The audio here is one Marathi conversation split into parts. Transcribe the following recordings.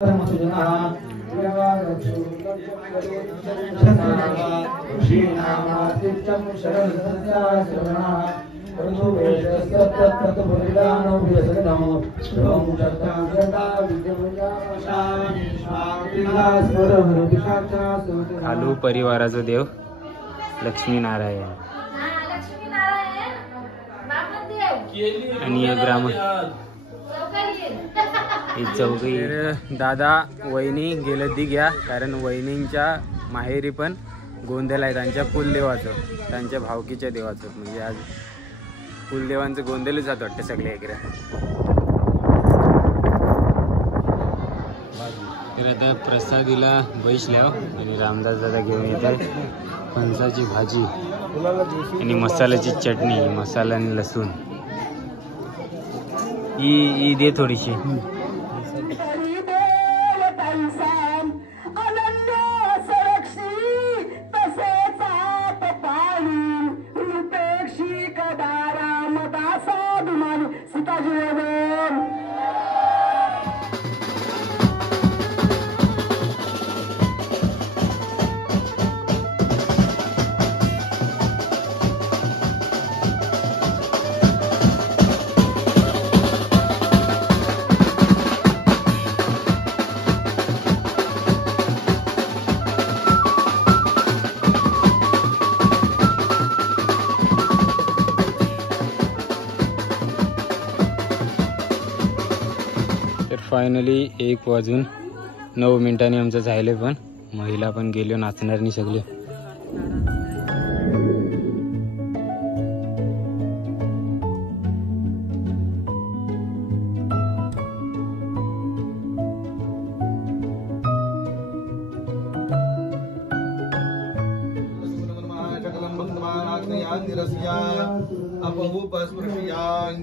खालू परिवाराचा देव लक्ष्मीनारायण आणि ब्राह्मण चौघी दादा वहिनी गेलं ती घ्या, कारण वहिनींच्या माहेरी पण गोंधळ आहे त्यांच्या कुलदेवाचं, त्यांच्या भावकीच्या देवाचं. म्हणजे आज कुलदेवांचं गोंधळच जात वाटतं सगळे इकडे. तर आता प्रसादीला बैसल्याव आणि रामदास दादा घेऊन येत आहे फणसाची भाजी आणि मसाल्याची चटणी, मसाला आणि लसूण. ही दे थोडीशी. फायनली 1:09 आमचं झाले, पण महिला पण गेलो नाचणार नाही सगळे.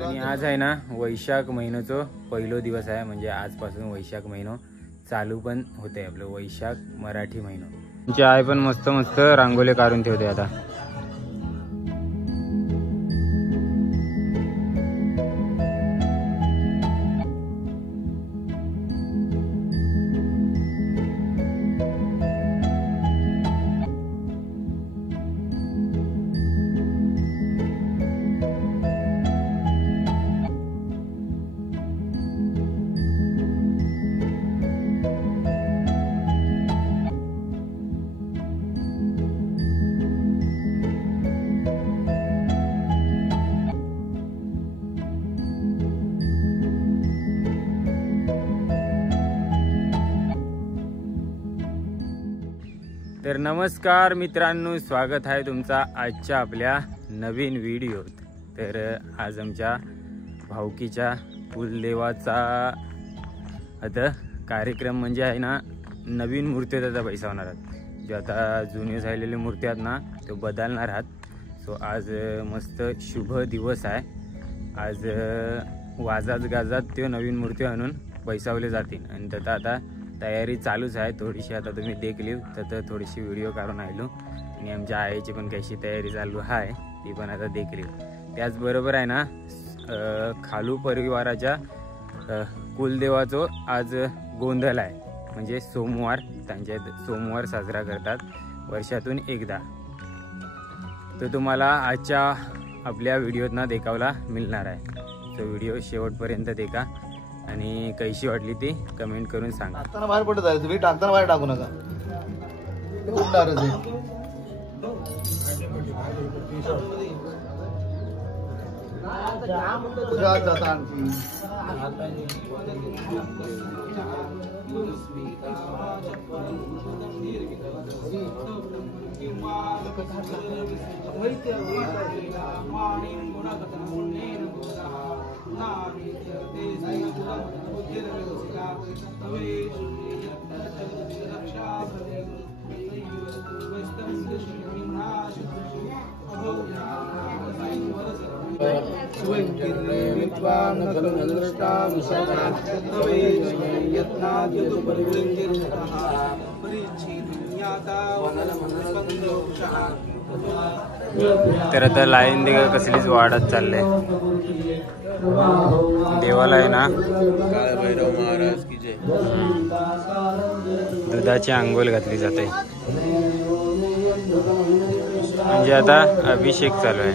आणि आज आहे ना वैशाख महिन्याचं पहिलो दिवस आहे. म्हणजे आजपासून वैशाख महिना चालू पण होते आपलं वैशाख मराठी महिना. तुमची आई पण मस्त मस्त रांगोळी काढून ठेवते आता. तर नमस्कार मित्रांनो, स्वागत आहे तुमचा आजच्या आपल्या नवीन व्हिडिओत. तर आज आमच्या भावकीच्या कुलदेवाचा आता कार्यक्रम म्हणजे आहे ना, नवीन मूर्ती त्याचा पैसा होणार आहेत. जे आता जुने झालेले मूर्ती आहेत ना, तो बदलणार आहात. सो आज मस्त शुभ दिवस आहे. आज वाजात गाजात ते नवीन मूर्ती आणून पैसावले जातील आणि त्याचा आता तयारी चालूच आहे. थोडीशी आता तुम्ही देखली तर थोडीशी व्हिडिओ काढून आलो आणि आमच्या आईची पण कशी तयारी चालू आहे ती पण आता देखली. त्याचबरोबर आहे ना, खालू परिवाराच्या कुलदेवाचं आज गोंधळ आहे. म्हणजे सोमवार, त्यांच्या सोमवार साजरा करतात वर्षातून एकदा. तो तुम्हाला आजच्या आपल्या व्हिडिओत ना देखावला मिळणार आहे. तो व्हिडिओ शेवटपर्यंत देखा आणि कशी वाटली ती कमेंट करून सांगा. टाकताना बाहेर पडत आहे तुम्ही, टाकताना बाहेर टाकू नका. तर आता लाईन दिगा कसलीच वाढत चालले देवाला आहे ना भैरव महाराज की जय. दुधाची आंघोळ घातली जाते म्हणजे आता अभिषेक चालू आहे.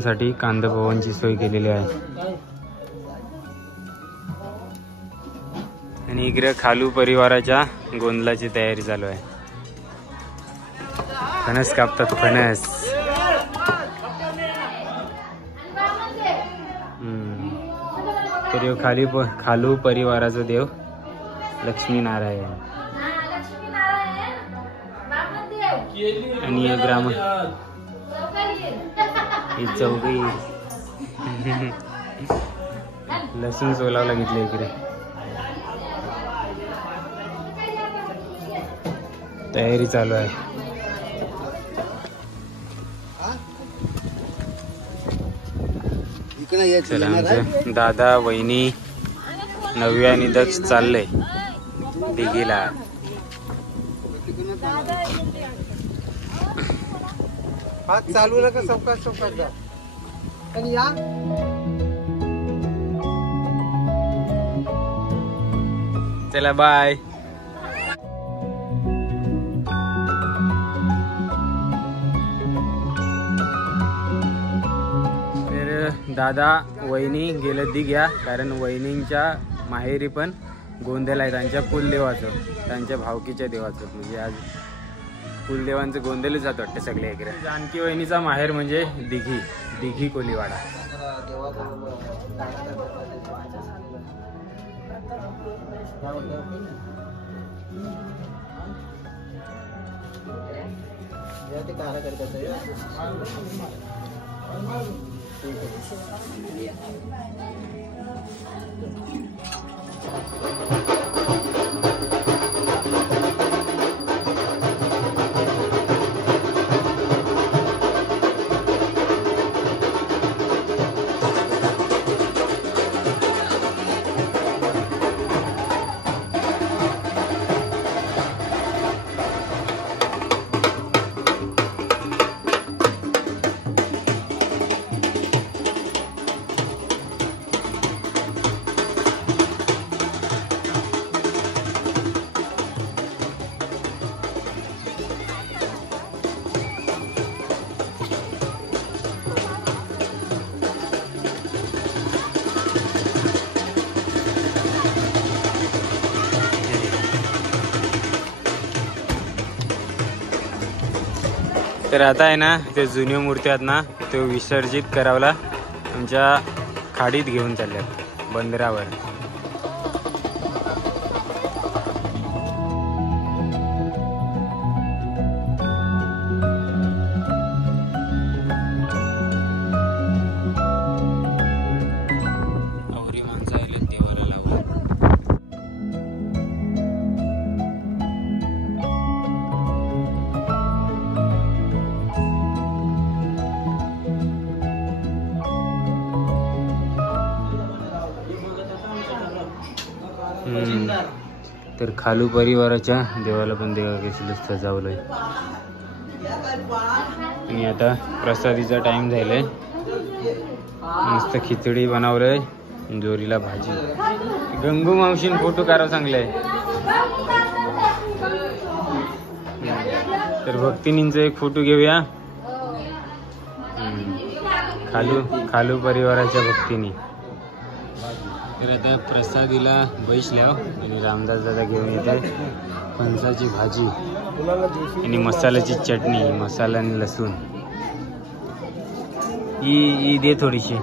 साठी कांदा भवनची सोय केलेली आहे आणि इकडे खालू परिवाराच्या गोंधलाची तयारी चालू आहे. फणस कापतात फणस. तर खालू परिवाराचा देव लक्ष्मीनारायण आणि हे ब्राह्मण ही चौघी लसूण सोलावं घेतले इकडे. तयारी चालू आहे. चला आमचं दादा वहिनी नव्य आणि दक्ष चाललंय दिघीला. हात चालू नका चौकात चौकात जा. चला बाय. दादा वहिनी गेलं दिघ्या कारण वहिनींच्या माहेरी पण गोंधळ आहे त्यांच्या कुलदेवाचं त्यांच्या भावकीच्या देवाचं. म्हणजे आज कुलदेवांचं गोंधळच जात वाटतं सगळे इकडे. जानकी वहिनीचा माहेर म्हणजे दिघी कोलीवाडा. तर आता आहे ना ते जुन्या मूर्त्या आहेत ना ते विसर्जित करावला आमच्या खाडीत घेऊन चालल्यात बंदरावर. आवरी माणसं आले देवाला लावून. तर खालू परिवाराच्या देवाला पण देवा घेतलं सजावलंय. आणि आता प्रसादीचा टाइम झालाय. मस्त खिचडी बनवलंय, जोरीला भाजी. गंगू मावशीन फोटो काढावं सांगलंय. तर भक्तिनींचा एक फोटो घेऊया. खालू परिवाराच्या भक्तिनी. तर आता प्रसादीला बैसल्याव आणि रामदास दादा घेऊन येत आहे फणसाची भाजी आणि मसाल्याची चटणी, मसाला आणि लसूण. ही दे थोडीशी.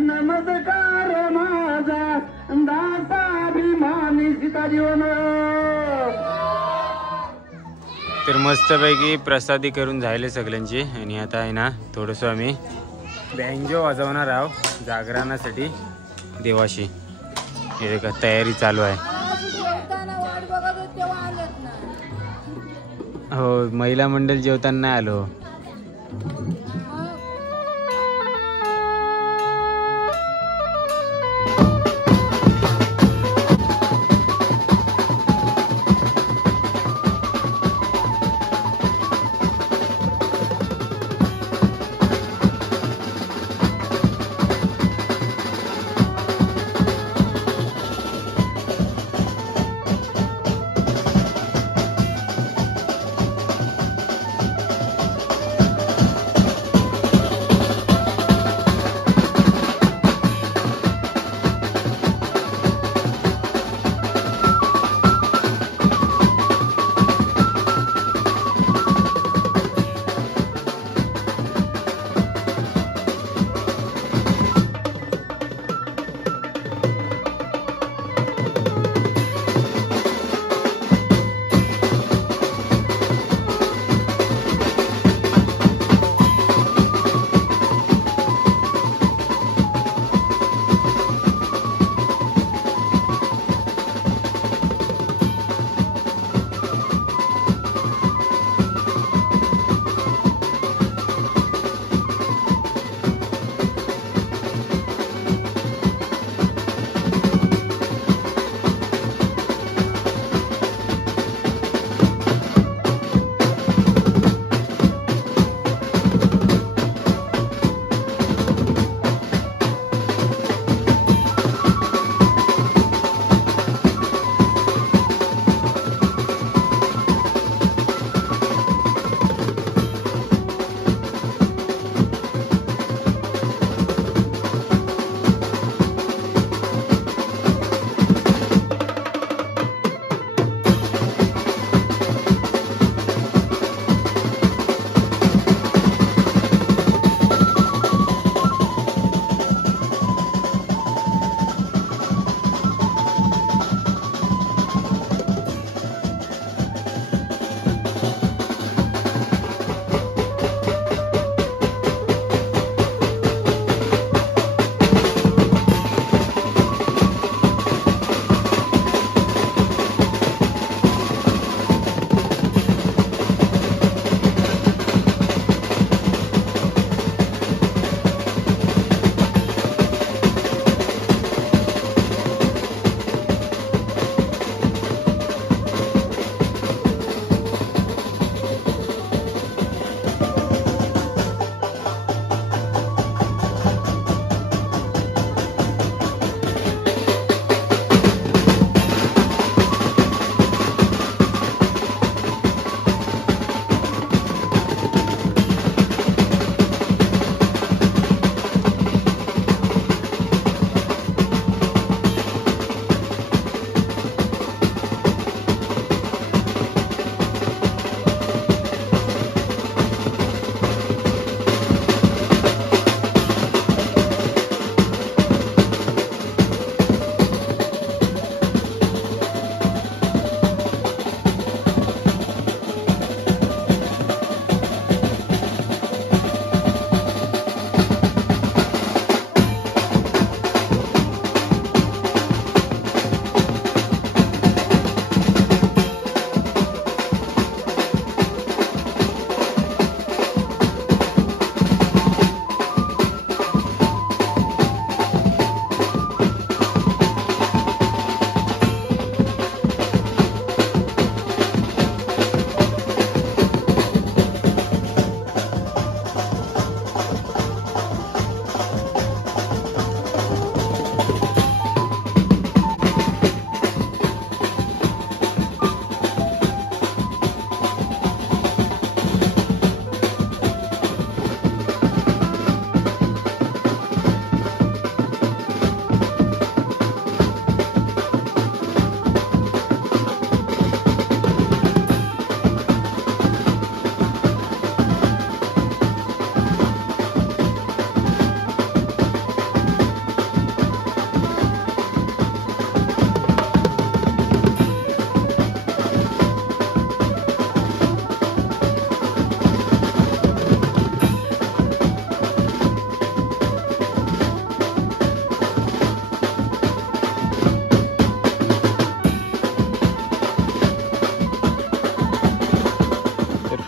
नमस्कार माझा दासाभिमानी सीता जीवन. तर मस्तपैकी प्रसादी करून झाले सगळ्यांची. आणि आता आहे ना थोडंसं आम्ही बँजो वाजवणार आहोत जागरणासाठी देवाशी. हे का तयारी चालू आहे. हो, महिला मंडळ जेवताना नाही आलो.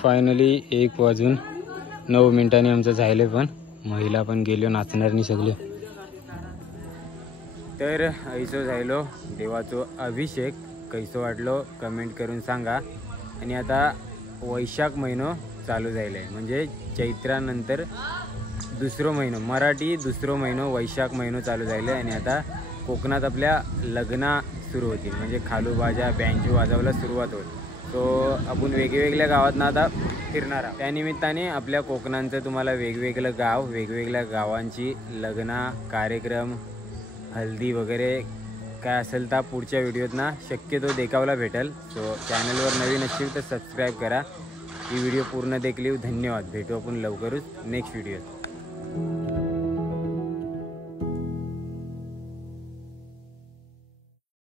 फायनली 1:09 आमचं झालं, पण महिला पण गेलो नाचणार नाही सगळे. तर ऐसो झालो देवाचो अभिषेक. कैसो वाटलो कमेंट करून सांगा. आणि आता वैशाख महिनो चालू झाला आहे, म्हणजे चैत्रानंतर दुसरो महिनो, मराठी दुसरो महिनो वैशाख महिनो चालू झाला. आणि आता कोकणात आपल्या लग्न सुरू होतील, म्हणजे खालूबाजा बँजो वाजवायला सुरुवात होईल. तो आपण वेगवेगळ्या गावातनं आता फिरणार आहोत. त्यानिमित्ताने आपल्या कोकणांचं तुम्हाला वेगवेगळं गाव, वेगवेगळ्या गावांची लग्न कार्यक्रम, हल्दी वगैरे काय असेल तर पुढच्या व्हिडिओत ना शक्यतो देखावला भेटेल. सो चॅनलवर नवीन असतील तर सबस्क्राईब करा. ही व्हिडिओ पूर्ण देखील धन्यवाद. भेटू आपण लवकरच नेक्स्ट व्हिडिओत.